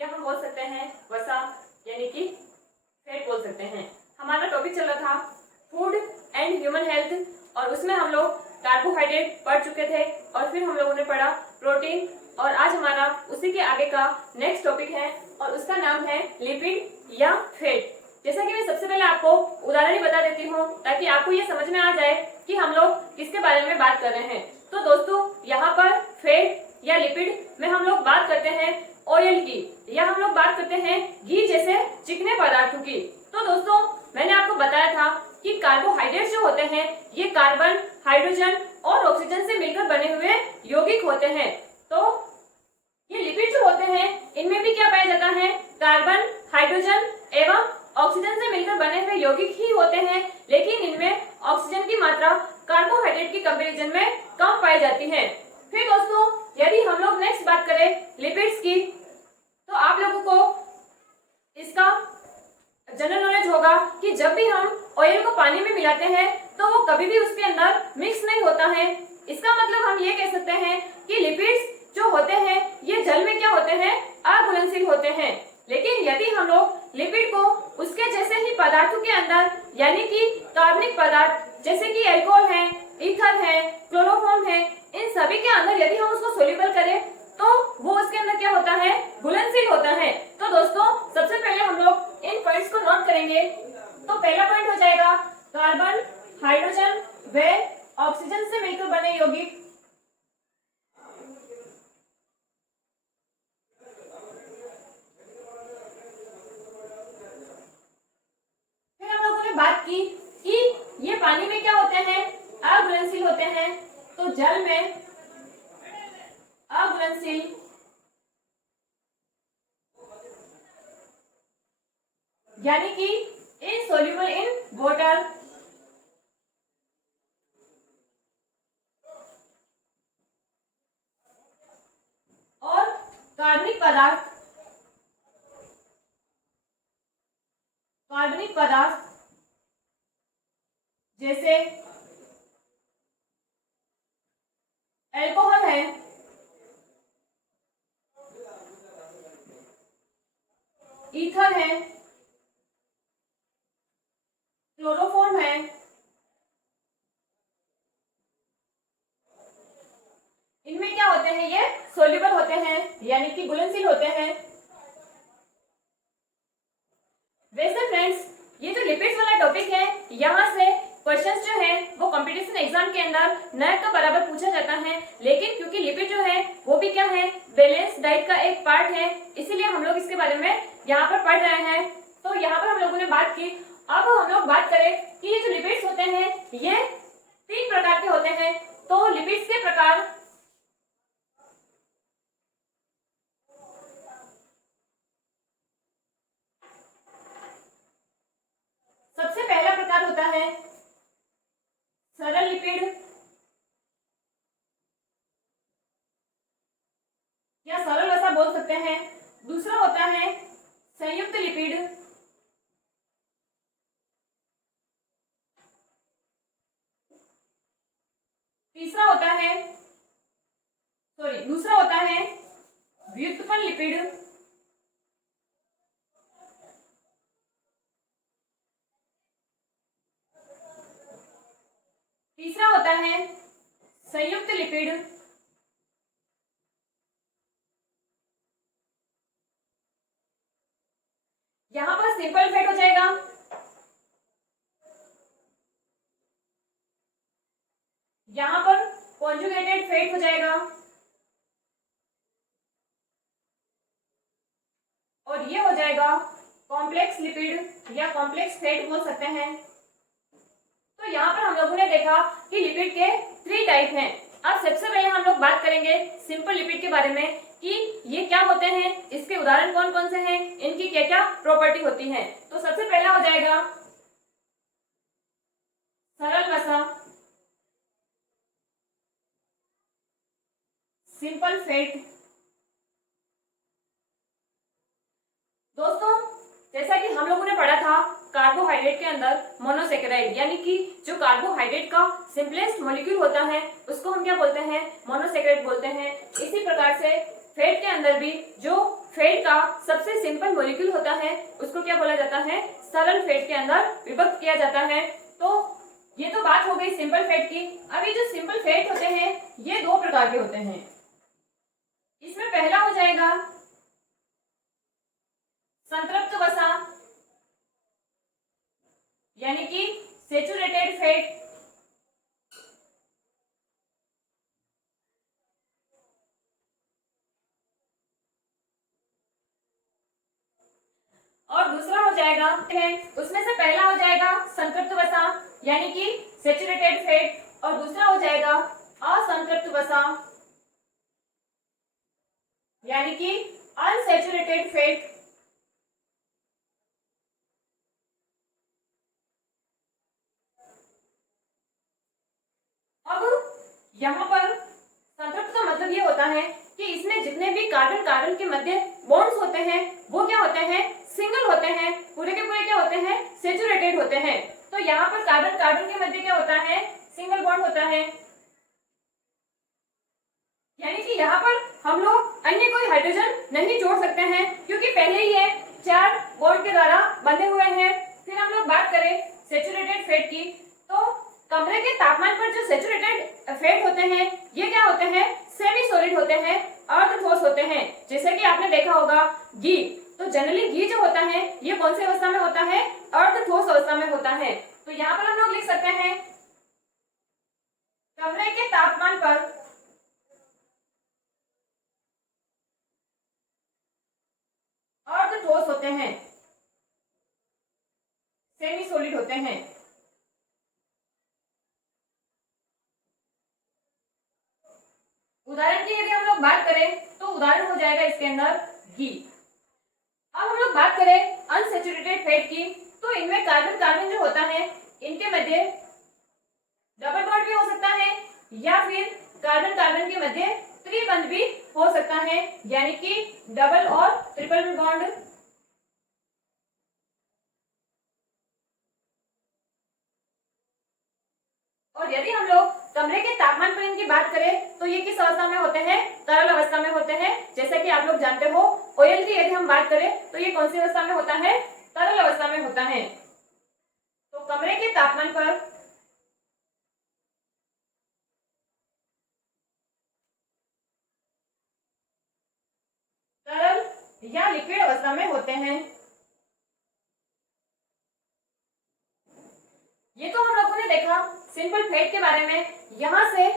या हम बोल सकते हैं वसा यानी कि फैट बोल सकते हैं। हमारा टॉपिक चल रहा था फूड एंड ह्यूमन हेल्थ और उसमें हम लोग कार्बोहाइड्रेट पढ़ चुके थे और फिर हम लोगों ने पढ़ा प्रोटीन और आज हमारा उसी के आगे का नेक्स्ट टॉपिक है और उसका नाम है लिपिड या फैट। जैसा कि मैं सबसे पहले आपको उदाहरण ही बता देती हूँ ताकि आपको ये समझ में आ जाए कि हम लोग किसके बारे में बात कर रहे हैं। तो दोस्तों यहाँ पर फैट या लिपिड में हम लोग बात करते हैं ऑयल की या हम लोग बात करते हैं घी जैसे चिकने पदार्थों की। तो दोस्तों मैंने आपको बताया था कि कार्बोहाइड्रेट जो होते हैं ये कार्बन, हाइड्रोजन और ऑक्सीजन से मिलकर बने हुए यौगिक होते हैं। तो ये लिपिड जो होते हैं इनमें भी क्या पाया जाता है, कार्बन, हाइड्रोजन एवं ऑक्सीजन से मिलकर बने हुए यौगिक ही होते हैं, लेकिन इनमें ऑक्सीजन की मात्रा कार्बोहाइड्रेट की कंपैरिजन में कम पाई जाती है। फिर दोस्तों यदि हम लोग नेक्स्ट बात करें लिपिड्स की तो आप लोगों को इसका जनरल नॉलेज होगा कि जब भी हम ऑयल को पानी में मिलाते हैं तो वो कभी भी उसके अंदर मिक्स नहीं होता है। इसका मतलब हम ये कह सकते हैं कि लिपिड्स जो होते हैं ये जल में क्या होते हैं, अघुलनशील होते हैं। लेकिन यदि हम लोग लिपिड को उसके जैसे ही पदार्थों के अंदर यानी कि कार्बनिक पदार्थ जैसे कि अल्कोहल है, ईथर है, क्लोरोफॉर्म है, इन सभी के अंदर यदि हम उसको सोल्यूबल करें तो वो उसके अंदर क्या होता है, घुलनशील होता है। तो दोस्तों सबसे पहले हम लोग इन पॉइंट्स को नोट करेंगे। तो पहला पॉइंट हो जाएगा कार्बन, हाइड्रोजन व ऑक्सीजन से मिलकर बने यौगिक। फिर हम लोगों ने बात की कि ये पानी में क्या होते हैं, अघुलनशील होते हैं। तो जल में अघुलनशील यानी कि इनसोल्यूबल इन वाटर। और कार्बनिक पदार्थ जैसे अल्कोहल है, ईथर है, क्लोरोफॉर्म है, इनमें क्या होते हैं, ये सोल्यूबल होते हैं यानी कि घुलनशील होते हैं। वैसे फ्रेंड्स ये जो लिपिड्स वाला टॉपिक है यहाँ से क्वेश्चंस जो है वो कंपटीशन एग्जाम के अंदर नए का बराबर पूछा जाता है, लेकिन क्योंकि लिपिड जो है वो भी क्या है, बैलेंस डाइट का एक पार्ट है, इसीलिए हम लोग इसके बारे में यहाँ पर पढ़ रहे हैं। तो यहाँ पर हम लोगों ने बात की। अब हम लोग बात करें कि ये जो लिपिड्स होते हैं ये 3 प्रकार के होते हैं। तो लिपिड्स के प्रकार सबसे पहला प्रकार होता है सरल लिपिड या सरल वसा बोल सकते हैं। दूसरा होता है संयुक्त लिपिड। दूसरा होता है व्युत्पन्न लिपिड। तीसरा होता है संयुक्त लिपिड। यहां पर सिंपल फैट हो जाएगा, यहां पर कॉन्जुगेटेड फैट हो जाएगा और ये हो जाएगा कॉम्प्लेक्स लिपिड या कॉम्प्लेक्स फैट बोल सकते हैं। तो यहाँ पर हम लोगों ने देखा कि लिपिड के 3 टाइप हैं। अब सबसे पहले हम लोग बात करेंगे सिंपल लिपिड के बारे में कि ये क्या होते हैं, इसके उदाहरण कौन कौन से हैं, इनकी क्या क्या प्रॉपर्टी होती है। तो सबसे पहला हो जाएगा सरल वसा, सिंपल फैट। दोस्तों जैसा कि हम लोगों ने पढ़ा था कार्बोहाइड्रेट के अंदर मोनोसेकेराइड यानी कि जो कार्बोहाइड्रेट का सिंपलेस्ट मॉलिक्यूल होता है उसको हम क्या बोलते हैं, मोनोसेकेराइड बोलते हैं। इसी प्रकार से फैट के अंदर भी जो फैट का सबसे सिंपल मॉलिक्यूल होता है उसको क्या बोला जाता है, सरल फैट के अंदर विभक्त किया जाता है। तो ये तो बात हो गई सिंपल फैट की। अब ये जो सिंपल फैट होते हैं ये दो प्रकार के होते हैं। इसमें पहला हो जाएगा संतृप्त वसा यानी कि सेचुरेटेड फैट, और दूसरा हो जाएगा है उसमें से पहला हो जाएगा संतृप्त वसा यानी कि सेचुरेटेड फैट और दूसरा हो जाएगा असंतृप्त वसा यानी कि अनसेचुरेटेड फैट। अब यहाँ पर संतृप्त का मतलब ये होता है कि इसमें जितने भी कार्बन कार्बन के मध्य बॉन्ड्स होते हैं वो क्या होते हैं, सिंगल होते हैं, पूरे के पूरे क्या होते हैं, सेचुरेटेड होते हैं। तो यहाँ पर कार्बन कार्बन के मध्य क्या होता है, सिंगल बॉन्ड होता है, यानी कि यहाँ पर हम लोग अन्य कोई हाइड्रोजन नहीं जोड़ सकते हैं क्योंकि पहले ही ये 4 बॉन्ड के द्वारा बंधे हुए हैं। फिर हम लोग बात करें सेचुरेटेड फैट की, तो कमरे के तापमान पर जो सेचुरेटेड फैट होते हैं ये क्या होते हैं, सेमी सॉलिड होते हैं, अर्ध ठोस होते हैं। जैसे कि आपने देखा होगा घी, तो जनरली घी जो होता है ये कौन सी अवस्था में होता है, अर्ध ठोस अवस्था में होता है। तो यहाँ पर हम लोग लिख सकते हैं कमरे के तापमान पर अर्ध ठोस होते हैं, सेमी सॉलिड होते हैं। उदाहरण की यदि हम लोग बात करें तो उदाहरण हो जाएगा इसके अंदर घी। अब हम लोग बात करें अनसेचुरेटेड फैट की, तो इनमें कार्बन कार्बन जो होता है इनके मध्य डबल बॉन्ड भी हो सकता है या फिर कार्बन कार्बन के मध्य त्रिबंध भी हो सकता है, यानी कि डबल और ट्रिपल बॉन्ड। और यदि हम लोग कमरे के तापमान पर इनकी बात करें तो ये किस अवस्था में होते हैं, तरल अवस्था में होते हैं। जैसा कि आप लोग जानते हो ऑयल की यदि हम बात करें तो ये कौन सी अवस्था में होता है, तरल अवस्था में होता है। तो कमरे के तापमान पर तरल या लिक्विड अवस्था में होते हैं। ये तो हम लोगों ने देखा सिंपल फैट के बारे में। यहाँ से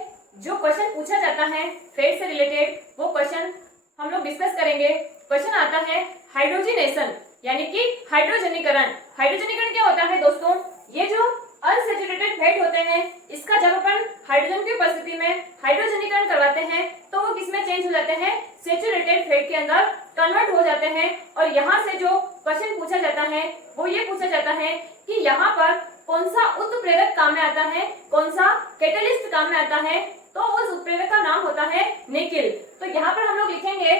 जो क्वेश्चन पूछा जाता है फैट से रिलेटेड वो क्वेश्चन हम लोग डिस्कस करेंगे। क्वेश्चन आता है हाइड्रोजनेशन यानी कि हाइड्रोजनीकरण। हाइड्रोजनीकरण क्या होता है दोस्तों, ये जो अनसेचुरेटेड फैट होते हैं इसका जब अपन हाइड्रोजन की उपस्थिति में हाइड्रोजनीकरण करवाते हैं तो वो किसमें चेंज हो जाते हैं, सेचुरेटेड फैट के अंदर कन्वर्ट हो जाते हैं। और यहाँ से जो क्वेश्चन पूछा जाता है वो ये पूछा जाता है कि यहाँ पर कौन सा उत्प्रेरक काम में आता है, कौन सा कैटलिस्ट काम में आता है। तो उस उत्प्रेरक का नाम होता है निकेल। तो यहाँ पर हम लोग लिखेंगे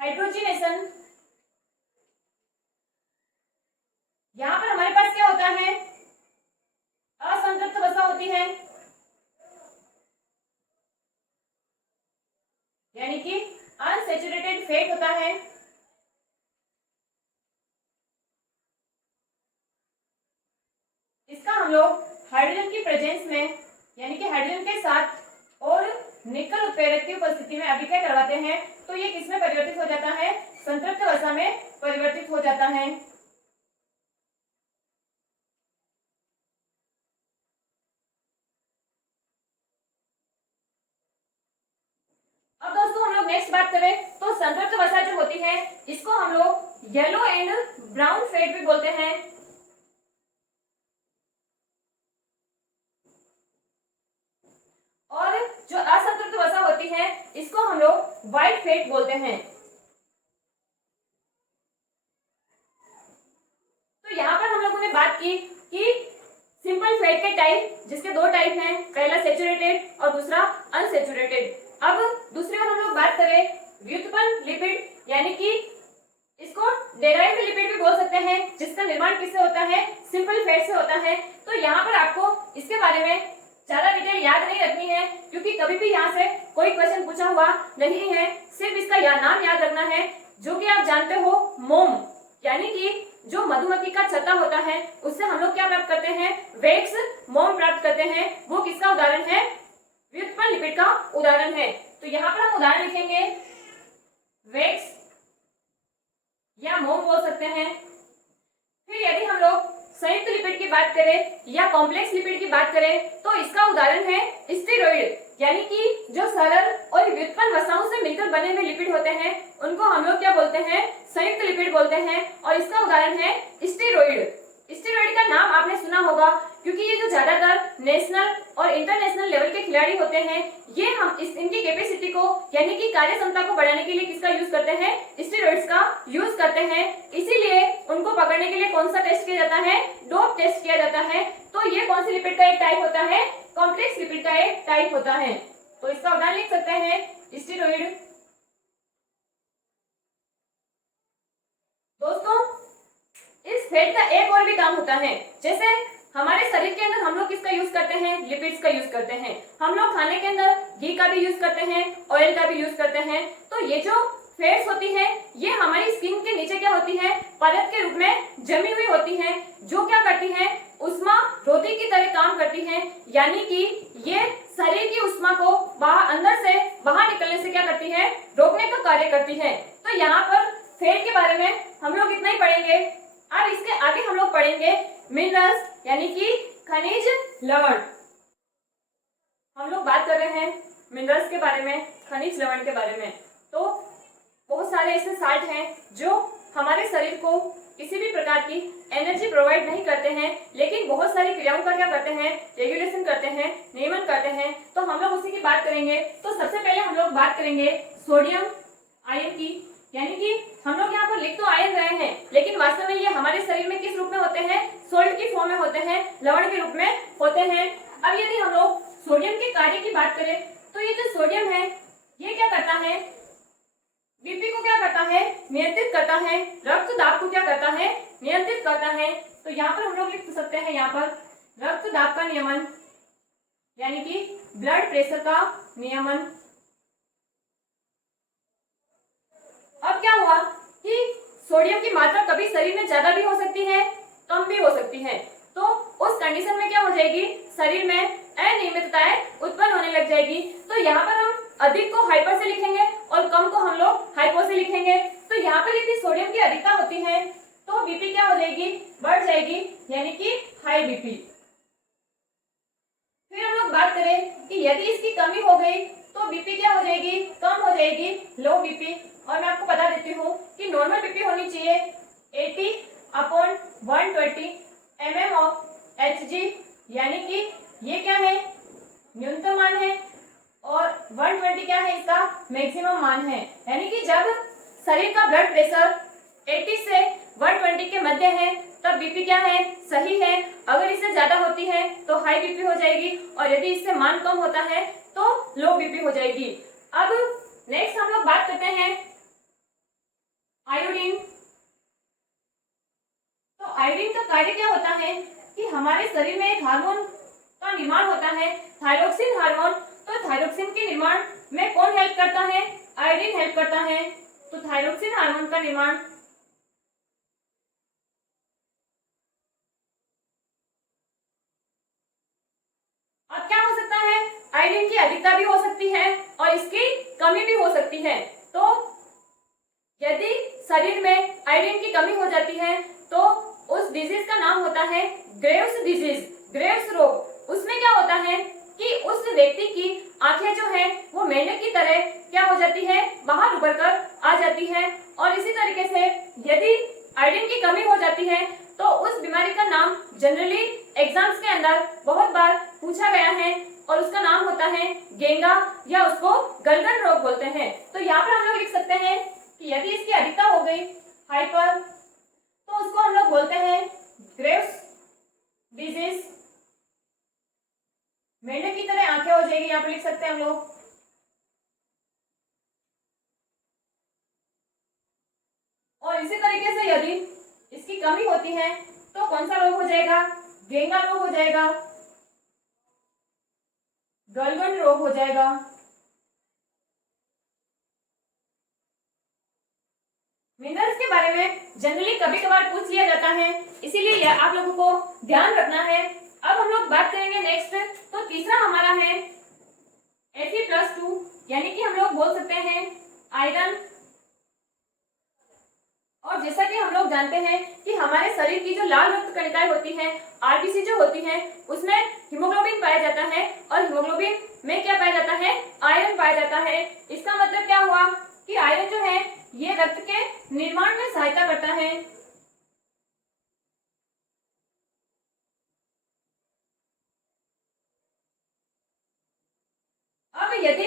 हाइड्रोजनेशन। यहाँ पर हमारे पास क्या होता है, असंतृप्त वसा होती है, यानी कि अनसेचुरेटेड फैट होता है। इसका हम लोग हाइड्रोजन की प्रेजेंस में यानी कि हाइड्रोजन के साथ और निकल उत्प्रेरक की उपस्थिति में अभिक्रिया करवाते हैं तो ये किसमें परिवर्तित हो जाता है, संतृप्त वसा में परिवर्तित हो जाता है। अब दोस्तों हम लोग नेक्स्ट बात करें तो संतृप्त वसा जो होती है इसको हम लोग येलो एंड ब्राउन फैट भी बोलते हैं। और जो असंतृप्त वसा होती है इसको हम लोग व्हाइट फैट बोलते हैं। तो यहाँ पर हम लोगों ने बात की कि सिंपल फैट के टाइप, जिसके दो टाइप हैं, पहला सेचुरेटेड और दूसरा अनसेचुरेटेड। अब दूसरी ओर हम लोग बात करें व्युत्पन्न लिपिड यानी कि इसको डेराइव्ड लिपिड भी बोल सकते हैं, जिसका निर्माण किससे होता है, सिंपल फैट से होता है। तो यहाँ पर आपको इसके बारे में ज्यादा डिटेल याद नहीं रखनी है क्योंकि कभी भी यहाँ से कोई क्वेश्चन पूछा हुआ नहीं है, सिर्फ इसका नाम याद रखना है, जो कि आप जानते हो मोम, यानी कि जो मधुमक्खी का छत्ता होता है उससे हम लोग क्या प्राप्त करते हैं, वैक्स मोम प्राप्त करते हैं। वो किसका उदाहरण है, व्युत्पन्न लिपिड का उदाहरण है। तो यहाँ पर हम उदाहरण लिखेंगे, वैक्स या मोम बोल सकते हैं। फिर यदि हम लोग संयुक्त लिपिड की बात करें या कॉम्प्लेक्स लिपिड की बात करें तो इसका उदाहरण है स्टेरॉइड, यानी कि जो सरल और व्युत्पन्न वसाओं से मिलकर बने हुए लिपिड होते हैं उनको हम लोग क्या बोलते हैं, संयुक्त लिपिड बोलते हैं, और इसका उदाहरण है स्टेरॉइड। स्टेरॉइड का नाम आपने सुना होगा क्योंकि ये जो ज्यादातर नेशनल और इंटरनेशनल लेवल के खिलाड़ी होते हैं ये हम इनकी कैपेसिटी को यानी कि कार्य क्षमता को बढ़ाने के लिए किसका यूज करते हैं, स्टेरॉइड्स का यूज करते हैं। इसीलिए उनको पकड़ने के लिए कौन सा टेस्ट किया जाता है, डोप टेस्ट किया जाता है। तो ये कौन सी लिपिड का एक टाइप होता है, कॉम्प्लेक्स लिपिड का एक टाइप होता है। तो इसका उदाहरण लिख सकते हैं स्टेरॉइड। दोस्तों इस फैट का एक और भी काम होता है, जैसे हमारे शरीर के अंदर हम लोग किसका यूज करते हैं, लिपिड्स का यूज करते हैं। हम लोग खाने के अंदर घी का भी यूज करते हैं, ऑयल का भी यूज करते हैं। तो ये जो फैट्स होती है ये हमारी स्किन के नीचे क्या होती है, परत के रूप में जमी हुई होती है, जो क्या करती है, उष्मा रोधी की तरह काम करती है, यानी कि ये शरीर की उष्मा को बाहर अंदर से बाहर निकलने से क्या करती है, रोकने का कार्य करती है। तो यहाँ पर फैट के बारे में हम लोग इतना ही पढ़ेंगे। अब इसके आगे हम लोग पढ़ेंगे मिनरल्स यानी कि खनिज लवण। हम लोग बात कर रहे हैं मिनरल्स के बारे में, खनिज लवण के बारे में। तो बहुत सारे ऐसे साल्ट हैं जो हमारे शरीर को किसी भी प्रकार की एनर्जी प्रोवाइड नहीं करते हैं, लेकिन बहुत सारी क्रियाओं का क्या करते हैं, रेगुलेशन करते हैं, नियमन करते हैं। तो हम लोग उसी की बात करेंगे। तो सबसे पहले हम लोग बात करेंगे सोडियम आयन की, यानी कि हम लोग यहाँ पर लिख तो आयन रहे हैं लेकिन वास्तव में ये हमारे शरीर में किस रूप में होते हैं, सोल्ट की फॉर्म में होते हैं, लवण के रूप में होते हैं। अब यदि हम लोग सोडियम के कार्य की बात करें तो ये जो सोडियम है ये क्या करता है, बीपी को क्या करता है, नियंत्रित करता है, रक्त दाब को क्या करता है, नियंत्रित करता है। तो यहाँ पर हम लोग लिख सकते हैं यहाँ पर रक्त दाब का नियमन, यानी कि ब्लड प्रेशर का नियमन। अब क्या हुआ कि सोडियम की मात्रा कभी शरीर में ज्यादा भी हो सकती है, कम भी हो सकती है। तो उस कंडीशन में क्या हो जाएगी, शरीर में अनियमितताएं उत्पन्न होने लग जाएगी। तो यहाँ पर हम अधिक को हाइपर से लिखेंगे और कम को हम लोग हाइपो से लिखेंगे। तो यहाँ पर यदि सोडियम की अधिकता होती है तो बीपी क्या हो जाएगी, बढ़ जाएगी, यानी कि हाई बीपी। फिर हम लोग बात करें कि यदि इसकी कमी हो गई तो बीपी क्या हो जाएगी, कम हो जाएगी, लो बीपी। और मैं आपको बता देती हूँ कि नॉर्मल बीपी होनी चाहिए 80/120 mm ऑफ Hg, यानी कि ये क्या है, न्यूनतम मान है, और 120 क्या है, इसका मैक्सिमम मान है। यानी कि जब शरीर का ब्लड प्रेशर 80 से 120 के मध्य है तब बीपी क्या है, सही है। अगर इससे ज्यादा होती है तो हाई बीपी हो जाएगी, और यदि इससे मान कम होता है तो लो बीपी हो जाएगी। अब नेक्स्ट हम लोग बात करते हैं आयोडीन। तो आयोडीन का कार्य क्या होता है कि हमारे शरीर में एक हार्मोन का निर्माण होता है, थायरोक्सिन हार्मोन। तो थायरोक्सिन के निर्माण में कौन हेल्प करता है, आयोडीन हेल्प करता है। तो थायरोक्सिन हार्मोन का निर्माण अब क्या हो सकता है, आयोडीन की अधिकता भी हो सकती है और इसकी कमी भी हो सकती है। तो यदि शरीर में आयोडीन की कमी हो जाती है तो उस डिजीज का नाम होता है ग्रेव्स डिजीज, ग्रेव्स रोग। उसमें क्या होता है कि उस व्यक्ति की आंखें जो है वो मेंढक की तरह क्या हो जाती है, बाहर उभर कर आ जाती है। और इसी तरीके से यदि आयोडीन की कमी हो जाती है तो उस बीमारी का नाम जनरली एग्जाम्स के अंदर बहुत बार पूछा गया है और उसका नाम होता है गेंगा, या उसको गलगन रोग बोलते हैं। तो यहाँ पर हम लोग लिख सकते हैं कि यदि इसकी अधिकता हो गई हाइपर तो उसको हम लोग बोलते हैं ग्रेव्स डिजीज। मेंढक की तरह आंखें हो जाएगी, यहाँ पर लिख सकते हैं हम लोग। और इसी तरीके से यदि इसकी कमी होती है तो कौन सा रोग हो जाएगा, गेंगा रोग हो जाएगा, गलगन रोग हो जाएगा। मिनरल्स के बारे में जनरली कभी कभार पूछ लिया जाता है, इसीलिए यह आप लोगों को ध्यान रखना है। अब हम लोग बात करेंगे नेक्स्ट, तो तीसरा हमारा है Fe+2, यानी कि हम लोग बोल सकते हैं आयरन। और जैसा कि हम लोग जानते हैं कि हमारे शरीर की जो लाल रक्त कणिकाएं होती हैं, आरबीसी जो होती हैं, उसमें हीमोग्लोबिन पाया जाता है और हीमोग्लोबिन में क्या पाया जाता है, आयरन पाया जाता है। इसका मतलब क्या हुआ कि आयरन जो है ये रक्त के निर्माण में सहायता करता है। अब यदि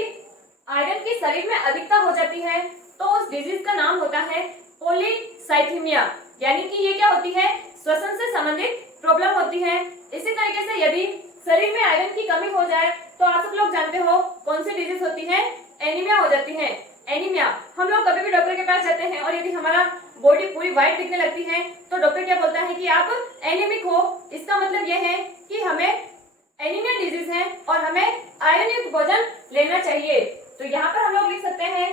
आयरन की शरीर में अधिकता हो जाती है तो उस डिजीज का नाम होता है पॉलीसाइथीमिया, यानी कि ये क्या होती है, श्वसन से संबंधित प्रॉब्लम होती है। इसी तरीके से यदि शरीर में आयरन की कमी हो जाए तो आप सब लोग जानते हो कौन सी डिजीज होती है, एनीमिया हो जाती है। एनीमिया, हम लोग कभी भी डॉक्टर के पास जाते हैं और यदि हमारा बॉडी पूरी व्हाइट दिखने लगती है तो डॉक्टर क्या बोलता है कि आप एनीमिक हो। इसका मतलब यह है कि हमें एनीमिया डिजीज है और हमें आयरन युक्त भोजन लेना चाहिए। तो यहाँ पर हम लोग लिख सकते हैं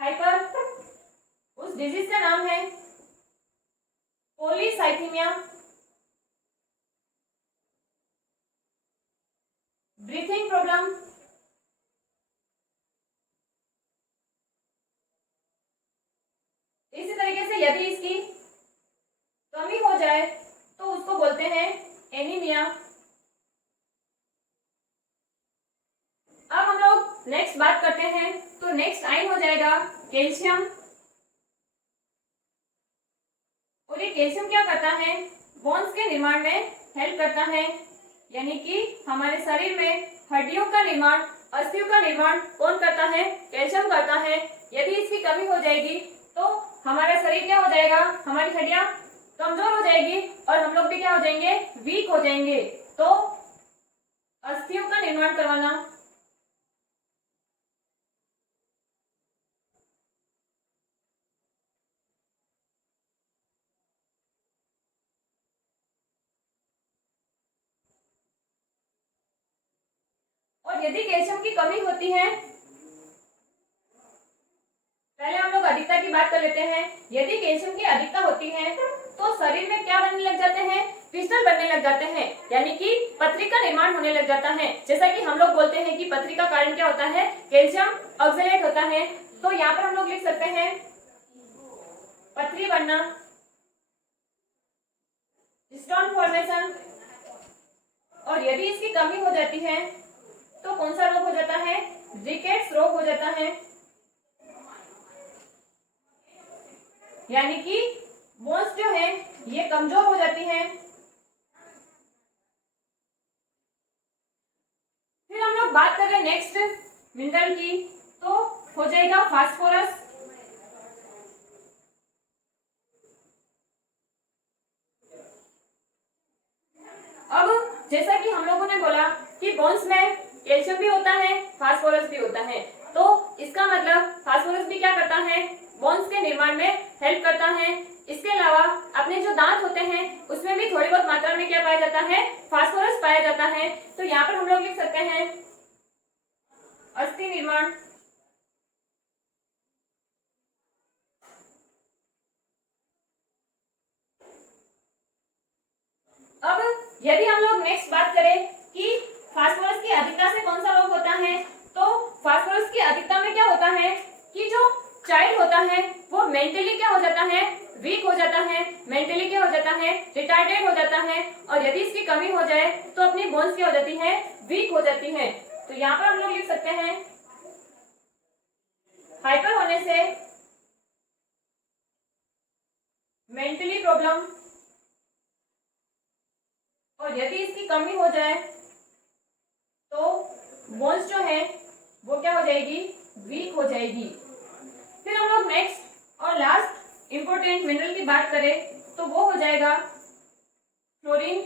हाइपर, उस डिजीज का नाम है पॉलीसाइथीमिया। ब्रीथिंग प्रॉब्लम, इसी तरीके से यदि इसकी कमी हो जाए तो उसको बोलते हैं एनीमिया। अब हम लोग नेक्स्ट बात करते हैं, तो नेक्स्ट आयन हो जाएगा कैल्शियम। और ये कैल्शियम क्या करता है, बोन्स के निर्माण में हेल्प करता है, यानी कि हमारे शरीर में हड्डियों का निर्माण, अस्थियों का निर्माण कौन करता है, कैल्शियम करता है। यदि इसकी कमी हो जाएगी तो हमारा शरीर क्या हो जाएगा, हमारी हड्डियां कमजोर हो जाएगी और हम लोग भी क्या हो जाएंगे, वीक हो जाएंगे। तो अस्थियों का निर्माण करवाना, और यदि कैल्शियम की कमी होती है, पहले हम लोग अधिकता की बात कर लेते हैं। यदि कैल्शियम की अधिकता होती है तो शरीर में क्या बनने लग जाते हैं, क्रिस्टल बनने लग जाते हैं, यानी कि पथरी का निर्माण होने लग जाता है। जैसा कि हम लोग बोलते हैं कि पथरी का कारण क्या होता है, कैल्शियम ऑक्सलेट होता है। तो यहाँ पर हम लोग लिख सकते हैं पथरी बनना, स्टोन फॉर्मेशन। और यदि इसकी कमी हो जाती है तो कौन सा रोग हो जाता है, रिकेट्स रोग हो जाता है, यानी कि बोन्स जो है ये कमजोर हो जाती है। फिर हम लोग बात कर रहे हैं नेक्स्ट मिनरल की, तो हो जाएगा फास्फोरस। अब जैसा कि हम लोगों ने बोला कि बोन्स में कैल्शियम भी होता है, फास्फोरस भी होता है, तो इसका मतलब फास्फोरस भी क्या करता है, बोन्स के निर्माण में हेल्प करता है। इसके अलावा अपने जो दांत होते हैं उसमें भी थोड़ी बहुत मात्रा में क्या पाया जाता है, फास्फोरस पाया जाता है। तो यहाँ पर हम लोग लिख सकते हैं अस्थि निर्माण। अब यदि हम लोग नेक्स्ट बात करें कि फास्फोरस की अधिकता से कौन सा रोग होता है, तो फास्फोरस की अधिकता में क्या होता है कि जो चाइल्ड होता है वो मेंटली क्या हो जाता है, वीक हो जाता है, मेंटली क्या हो जाता है, रिटार्डेड हो जाता है। और यदि इसकी कमी हो जाए तो अपनी बोन्स क्या हो जाती है, वीक हो जाती है। तो यहाँ पर हम लोग लिख सकते हैं हाइपर होने से मेंटली प्रॉब्लम, और यदि इसकी कमी हो जाए तो बोन्स जो है वो क्या हो जाएगी, वीक हो जाएगी। फिर हम लोग नेक्स्ट और लास्ट इंपॉर्टेंट मिनरल की बात करें तो वो हो जाएगा फ्लोरीन।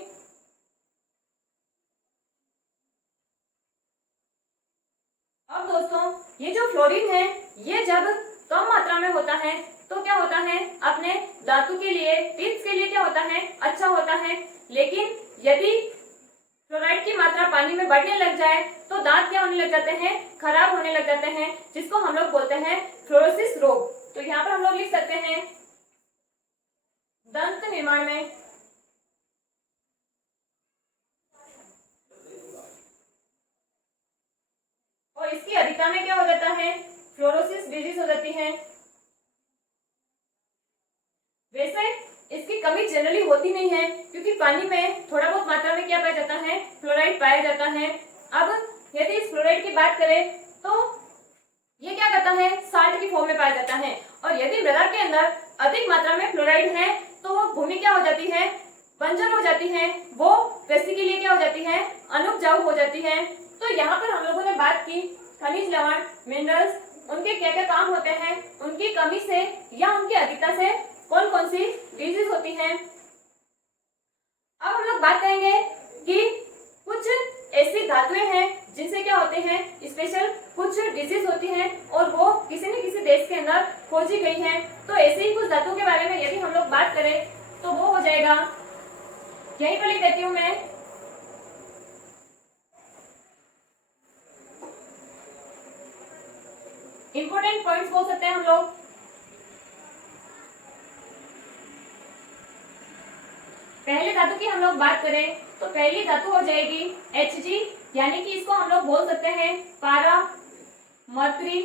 अब दोस्तों ये जो फ्लोरीन है ये जब कम मात्रा में होता है तो क्या होता है, अपने दांतों के लिए, टीथ के लिए क्या होता है, अच्छा होता है। लेकिन यदि फ्लोराइड की मात्रा पानी में बढ़ने लग जाए तो दांत क्या होने लग जाते हैं, खराब होने लग जाते हैं, जिसको हम लोग बोलते हैं फ्लोरोसिस रोग। तो यहाँ पर हम लोग लिख सकते हैं दंत निर्माण में और इसकी अधिकता में क्या हो जाता है, फ्लोरोसिस डिजीज हो जाती है। वैसे इसकी कमी जनरली होती नहीं है क्योंकि पानी में थोड़ा बहुत मात्रा में क्या पाया जाता है, फ्लोराइड पाया जाता है। अब यदि इस फ्लोराइड की बात करें तो ये क्या करता है, साल्ट की फॉर्म में पाया जाता है। और यदि मृदा के अंदर अधिक मात्रा में फ्लोराइड है तो वो भूमि क्या हो जाती है, बंजर हो जाती है, वो कृषि के लिए क्या हो जाती है, अनुपजाऊ हो जाती है। तो यहाँ पर हम लोगों ने बात की खनिज लवण, मिनरल्स, उनके क्या क्या काम होते हैं, उनकी कमी से या उनकी अधिकता से कौन कौन सी डिजीज होती हैं। अब हम लोग बात करेंगे कि कुछ ऐसी धातुएं हैं जिनसे क्या होते हैं, स्पेशल कुछ डिजीज होती हैं और वो किसी न किसी देश के अंदर खोजी गई हैं। तो ऐसे ही कुछ धातुओं के बारे में यदि हम लोग बात करें तो वो हो जाएगा, यहीं पर लिख देती हूं मैं, इंपोर्टेंट पॉइंट्स बोल सकते हैं हम लोग। पहले धातु की हम लोग बात करें तो पहली धातु हो जाएगी Hg, यानी कि इसको हम लोग बोल सकते हैं पारा, मर्क्यूरी,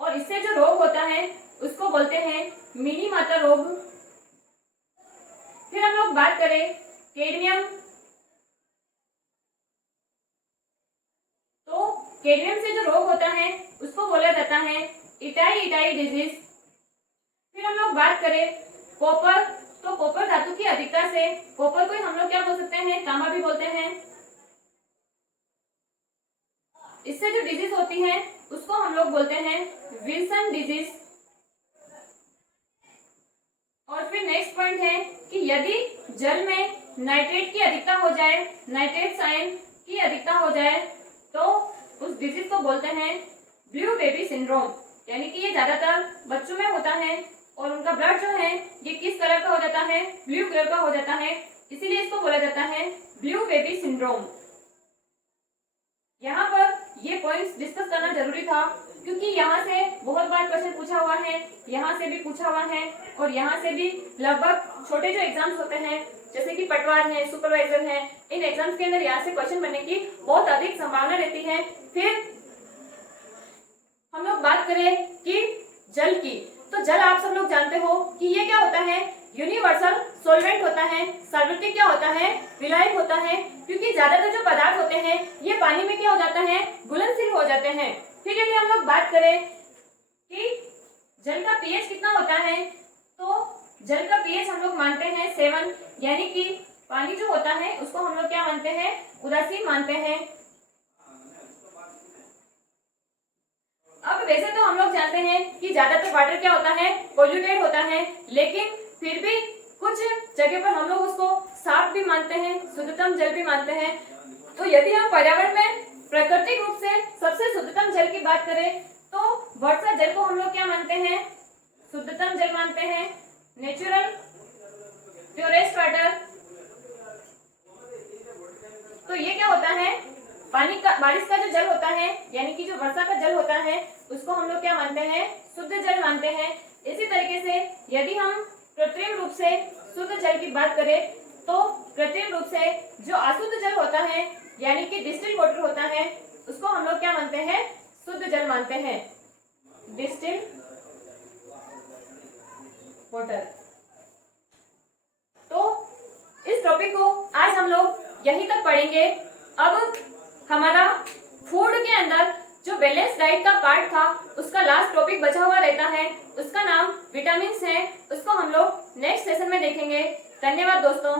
और इससे जो रोग होता है उसको बोलते हैं मिनी मात्रा रोग। फिर हम लोग बात करें कैडमियम, तो कैडमियम से जो रोग होता है उसको बोला जाता है इटाई डिजीज। फिर हम लोग बात करें कॉपर, तो कॉपर धातु की अधिकता से कॉपर को हम लोग क्या बोल सकते हैं, तांबा भी बोलते हैं। इससे जो डिजीज होती है उसको हम लोग बोलते हैं विल्सन डिजीज। और फिर नेक्स्ट पॉइंट है कि यदि जल में नाइट्रेट की अधिकता हो जाए, नाइट्रेट आयन की अधिकता हो जाए, तो उस डिजीज को बोलते हैं ब्लू बेबी सिंड्रोम, यानी कि ये ज्यादातर बच्चों में होता है और उनका ब्लड जो है ये किस कलर का हो जाता है, ब्लू कलर का हो जाता है, इसीलिए इसको बोला जाता है ब्लू बेबी सिंड्रोम। यहाँ पर ये पॉइंट्स डिस्कस करना जरूरी था क्योंकि यहाँ से बहुत बार क्वेश्चन पूछा हुआ है, यहाँ से भी पूछा हुआ है और यहाँ से भी लगभग छोटे जो एग्जाम्स होते हैं जैसे कि पटवार है, सुपरवाइजर है, इन एग्जाम्स के अंदर यहाँ से क्वेश्चन बनने की बहुत अधिक संभावना रहती है। फिर हम लोग बात करें कि जल की, तो जल आप सब लोग जानते हो कि ये क्या होता है, यूनिवर्सल सॉल्वेंट होता है, सार्वत्रिक क्या होता है, विलायक होता है, क्योंकि ज्यादातर जो पदार्थ होते हैं ये पानी में क्या हो जाता है, घुलनशील हो जाते हैं। फिर यदि हम लोग बात करें कि जल का पीएच कितना होता है, तो जल का पीएच हम लोग मानते हैं 7, यानी कि पानी जो होता है उसको हम लोग क्या मानते हैं, उदासीन मानते हैं। अब वैसे तो हम लोग जानते हैं कि ज्यादातर वाटर क्या होता है, पोल्यूटेड होता है, लेकिन फिर भी कुछ जगह पर हम लोग उसको साफ भी मानते हैं, शुद्धतम जल भी मानते हैं। तो यदि हम पर्यावरण में प्राकृतिक रूप से सबसे शुद्धतम जल की बात करें तो वर्षा जल को हम लोग क्या मानते हैं, शुद्धतम जल मानते हैं, नेचुरल प्योरेस्ट वाटर। तो ये क्या होता है, पानी का, बारिश का जो जल होता है यानी कि जो वर्षा का जल होता है उसको हम लोग क्या मानते हैं, शुद्ध जल मानते हैं। इसी तरीके से यदि हम कृत्रिम रूप से शुद्ध जल की बात करें तो कृत्रिम रूप से जो अशुद्ध जल होता है यानी कि डिस्टिल्ड वाटर होता है उसको हम लोग क्या मानते हैं, शुद्ध जल मानते हैं, डिस्टिल्ड वाटर। तो इस टॉपिक को आज हम लोग यहीं तक पढ़ेंगे। अब हमारा फूड के अंदर जो बैलेंस डाइट का पार्ट था उसका लास्ट टॉपिक बचा हुआ रहता है, उसका नाम विटामिन्स है, उसको हम लोग नेक्स्ट सेशन में देखेंगे। धन्यवाद दोस्तों।